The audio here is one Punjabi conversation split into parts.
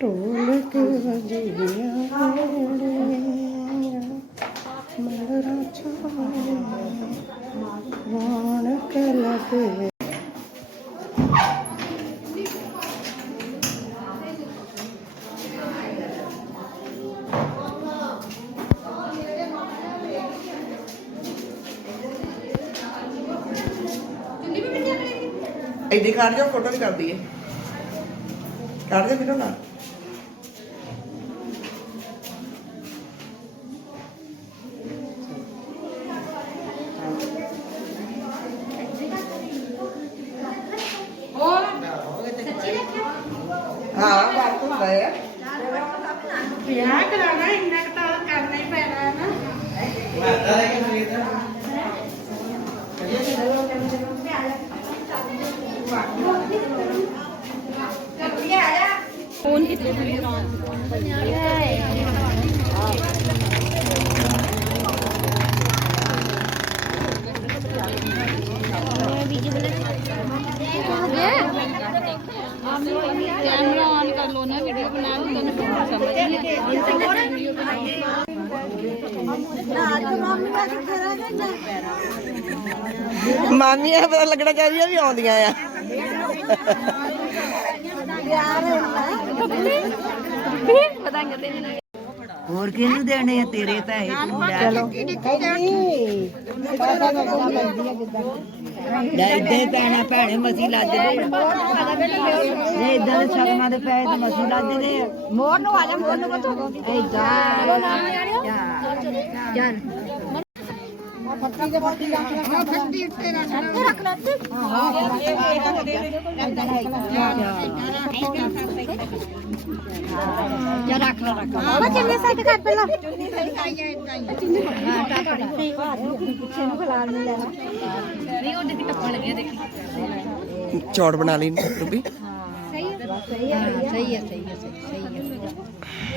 ਢੋਲਕ ਵਜੀਆਂ ਮਲਰਾ ਚਾਵੇ ਵਾਣਕ ਲਗੇ ਇੱਦੀ ਕੱਢ ਜਾ ਫੋਟੋ ਵੀ ਕਰ ਦਈਏ। ਕੱਢ ਦੇ ਵੀਡੀਓ ਨਾ ਮਾਮੀਆਂ ਪਤਾ ਲੱਗਣਾ ਚਾਹੀਦਾ ਵੀ ਆਉਂਦੀਆਂ ਆ। ਹੋਰ ਕਿਹਨੂੰ ਦੇਣੇ ਆ ਤੇਰੇ ਪੈਸੇ? ਤੂੰ ਲੈ ਚਲੋ। ਲੈ ਇੱਦਾਂ ਪੈਣਾ ਭੈਣੇ ਮਸੀ ਲੱਜਦੇ ਨੇ ਇਦਾਂ ਦੇ ਸ਼ਰਮਾਂ ਦੇ ਪੈਸੇ ਤੇ ਮਸੀ ਲੱਜਦੇ ਆ ਮੋਰ ਨੂੰ ਆ ਜਾ ਮੋਰ ਨੂੰ ਕੋ ਇਦਾਂ। ਚੱਲ। ਫੱਟੀ ਚੌੜ ਬਣਾ ਲਈ ਰੂਬੀ। ਸਹੀ ਹੈ। ਸਹੀ ਹੈ ਸਹੀ ਹੈ ਸਹੀ ਹੈ।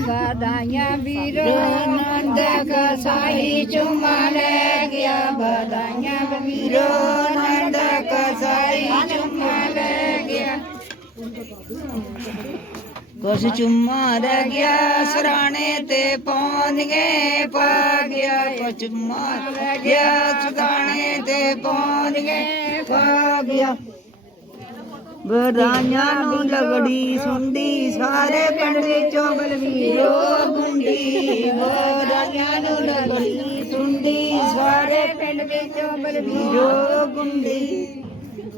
ਵਧਾਈਆਂ ਵੀਰੋ ਨੰਦ ਕਸਾਈ ਚੁਮਾ ਲੈ ਗਿਆ। ਵਧਾਈਆਂ ਵੀਰੋ ਨੰਦ ਕਸਾਈ ਚੁਮਾ ਲੈ ਗਿਆ। ਕੁਛ ਚੁੰਮਾ ਰਹਿ ਗਿਆ, ਸਰਾਣੇ ਤੇ ਪਹੁੰਚ ਪਾ ਗਿਆ। ਕੁਛ ਚੁੰਮਾ ਰਹਿ ਗਿਆ, ਸਰਾਣੇ ਤੇ ਪਹੁੰਚ ਗਏ ਪਾ ਗਿਆ। ਬਰਾਈਆਂ ਨੂੰ ਲਗੜੀ ਸੁੰਦੀ ਸਾਰੇ ਪਿੰਡ ਵਿੱਚੋਂ ਬਲਵੀਰੋ ਗੁੰਡੀ। ਬਰਾਈਆਂ ਨੂੰ ਲਗੜੀ ਸੁੰਦੀ ਸਾਰੇ ਪਿੰਡ ਵਿੱਚੋਂ ਬਲਵੀਰੋ ਗੁੰਡੀ।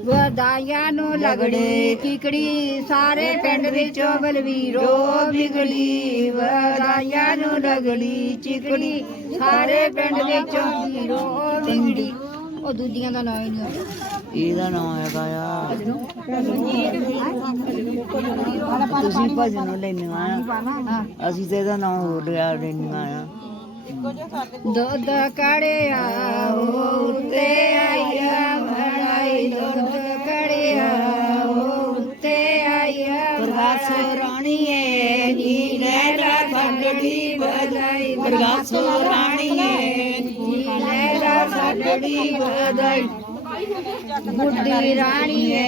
ਵਧਾਈਆਂ ਨੂੰ ਲਗੜੇ ਕਿਕੜੀ ਸਾਰੇ ਪਿੰਡ ਵਿੱਚੋਂ ਬਲਵੀਰੋ ਵਿਗੜੀ। ਵਧਾਈਆਂ ਨੂੰ ਲਗੜੀ ਚਿਕੜੀ ਸਾਰੇ ਪਿੰਡ ਵਿੱਚੋਂ ਵੀਰੋ ਵਿਗੜੀ। ਉਹ ਦੂਜੀਆਂ ਦਾ ਨਾਂ ਹੀ ਨਹੀਂ ਆਉਂਦਾ ਇਹਦਾ ਨਾਮ ਹੈਗਾ ਆ। ਤੁਸੀਂ ਭਜਨ ਲੈਣਾ ਆ ਅਸੀਂ ਤੇ ਇਹਦਾ ਨਾਮ ਹੋਰ ਲਿਆ ਲੈਣਾ ਆ ਦੁੱਧ ਕੜਿਆ ਉੱਤੇ ਆਇਆ ਮੜਾਈ ਦੁੱਧ ਕੜਿਆ ਉੱਤੇ ਆਇਆ ਪ੍ਰਗਾਸ ਰਾਣੀਏ ਨੀ ਲੈਲਾ ਫਗੜੀ ਬਜਾਈ ਪ੍ਰਗਾਸ ਰਾਣੀਏ ਨੀ ਲੈਲਾ ਫਗੜੀ ਗੁੱਡੀ ਰਾਣੀਏ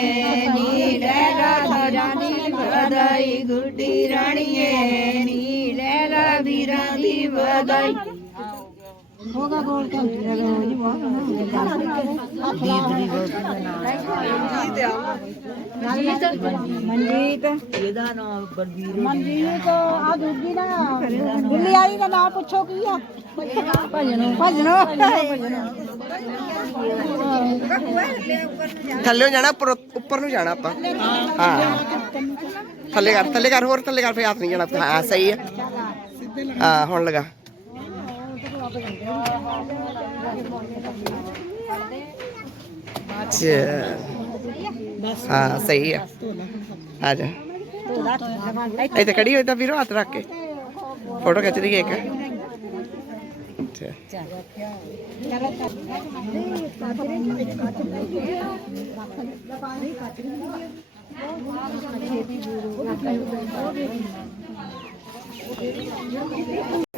ਨੀ ਲੈਲਾ ਰਾਣੀ ਵਧਾਈ ਗੁੱਡੀ ਰਾਣੀਏ ਨੀ ਲੈਲਾ ਵੀਰਾਂ ਦੀ ਵਧਾਈ ਮਨਜੀਤ। ਇਹਦਾ ਨਾਮ ਬਲਬੀਰ ਮਨਜੀਤ ਆ ਦੂਜੀ ਨਾ ਦਿੱਲੀ ਵਾਲੀ ਦਾ ਨਾਮ ਪੁੱਛੋ ਕੀ ਆ? ਭਜਨੋ। ਭਜਨੋ। ਥੱਲੇ ਜਾਣਾ ਉੱਪਰ ਉੱਪਰ ਨੂੰ ਜਾਣਾ ਆਪਾਂ। ਹਾਂ। ਥੱਲੇ ਕਰ ਥੱਲੇ ਕਰ ਹੋਰ ਥੱਲੇ ਕਰ ਫੇ ਹੱਥ ਨਹੀਂ ਜਾਣਾ। ਹਾਂ ਸਹੀ ਹੈ ਹਾਂ ਹੁਣ ਲਗਾ। ਹਾਂ, ਸਹੀ ਹੈ ਆ ਜਾ। ਇੱਥੇ ਖੜੀ ਹੋਈ ਤਾਂ ਵੀਰੋ, ਹੱਥ ਰੱਖ ਕੇ। ਫੋਟੋ ਖਿੱਚ ਲਈਏ ਇੱਕ। ਅੱਛਾ।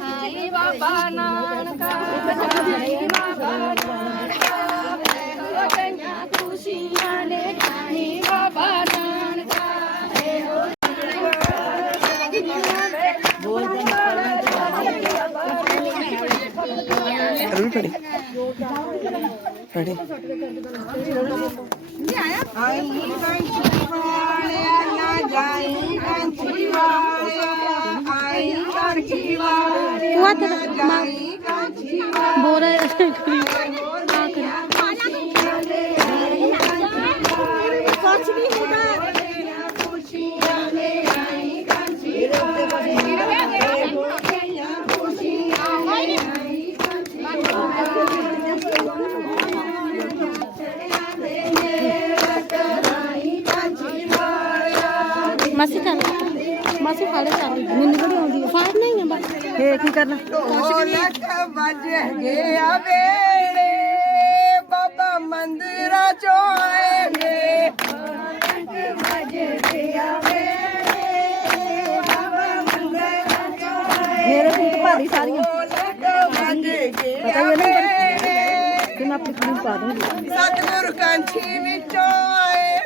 ਹਾਈ ਬਾਬਾ ਨਾਨਕਾ ਹਾਈ ਬਾਬਾ ਨਾਨਕਾ ਹੋ ਗਈਆਂ ਖੁਸ਼ੀਆਂ ਨੇ ਹਾਈ ਬਾਬਾ ਨਾਨਕਾ ਰੂਹ ਫੜੀ ਫੜੀ ਆਈ ਕੰਚੀ ਵਾਲਿਆ ਨਾ ਜਾਈ ਕੰਚੀ ਵਾਲਿਆ ਆਈ ਕੰਚੀ ਵਾਲਿਆ ਨਾ ਜਾਈ ਕੰਚੀ ਵਾਲਿਆ ਕੁਛ ਮਾਸੀ ਖਾ ਲੈ ਮਾਸੀ ਖਾ ਲੈ ਚੱਲ ਮੈਨੂੰ ਕਿਹੜੀ ਆਉਂਦੀ। ਹੈ ਫਾੜ ਨਹੀਂ ਹੈ ਬਸ ਫੇਰ ਕੀ ਕਰਨਾ? ਢੋਲਕ ਵੱਜ ਗਿਆ ਵੇਲੇ। ਬਾਬਾ ਮੰਦਿਰਾਂ ਚੋਂ ਆਏ ਨੇ ਮੇਰੇ ਸੂਟ ਭਾਰੀ ਸਾਰੀਆਂ। ਢੋਲਕ ਵੱਜ ਗਿਆ ਵੇਲੇ। ਤੇ ਮੈਂ ਆਪਣੀ ਕੁੜੀ ਨੂੰ ਪਾ ਦੂੰਗੀ। ਸਤਿਗੁਰ ਕਾਂਛੀ ਵਿੱਚੋਂ ਆਏ। ਢੋਲਕ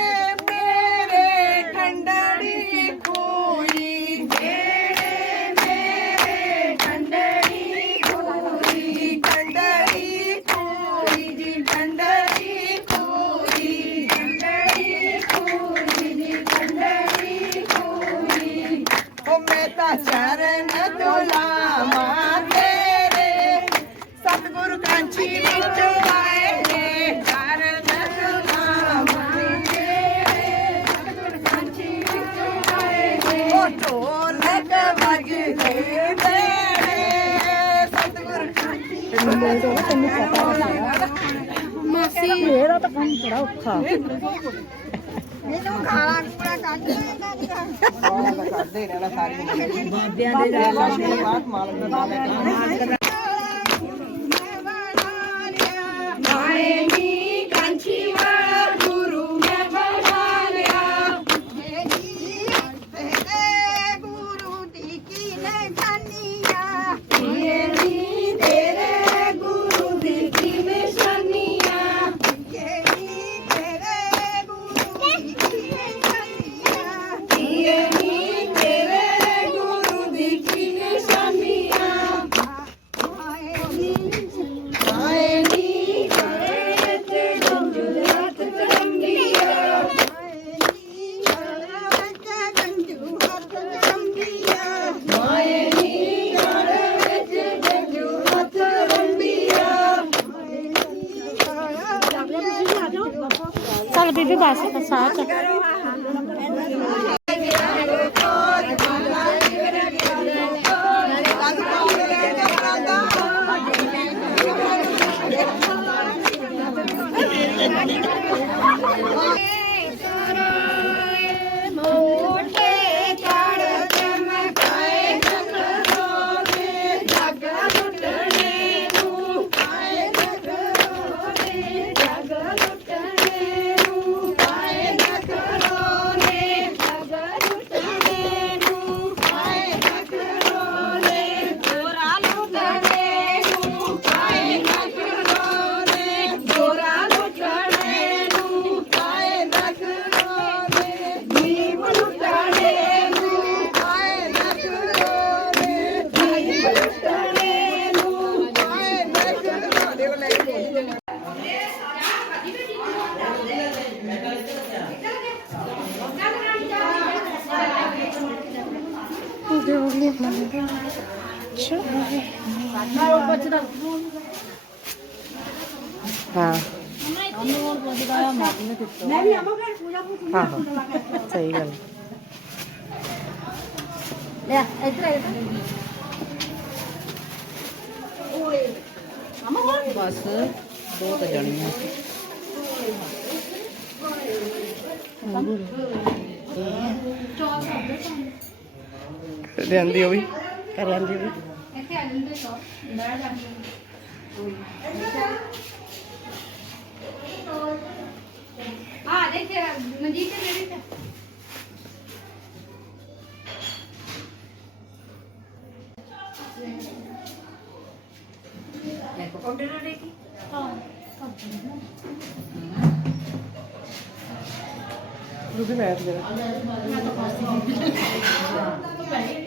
ਮਾਸੀ ਮੇਰਾ ਤਾਂ ਕੰਮ ਬੜਾ ਔਖਾ। ਕਰਦੇ ਰਹਿਣਾ ਸਾਰੀ ਬਾਬਿਆਂ ਦੇ ਬਾਤ ਮਾਲਕ ਦਾ ਨਾਮ ਹੈ ਮਾਏ ਚੱਲ ਬੀਬੀ ਬਸ ਸਾਥ ਮੋਟੇ ਹਾਂ। ਮੈਂ ਵੀ ਆਵਾਂਗਾ ਪੂਜਾ ਪੂਜਾ ਹਾਂ ਹਾਂ ਸਹੀ ਗੱਲ। ਲੈ ਇੱਧਰ ਇੱਧਰ ਬਸ ਦੋ ਤਾਂ ਜਣੀਆਂ ਰਹਿੰਦੀ ਉਹ ਵੀ ਕਰ ਰਹਿੰਦੀ ਉਹ ਵੀ ਆ ਦੇਖ ਮਨਜੀਤ ਤੇ ਮੇਰੀ ਤੇ ਰੁਕੀ ਬੈਠ ਜਰਾ ਮਨਵੀਰ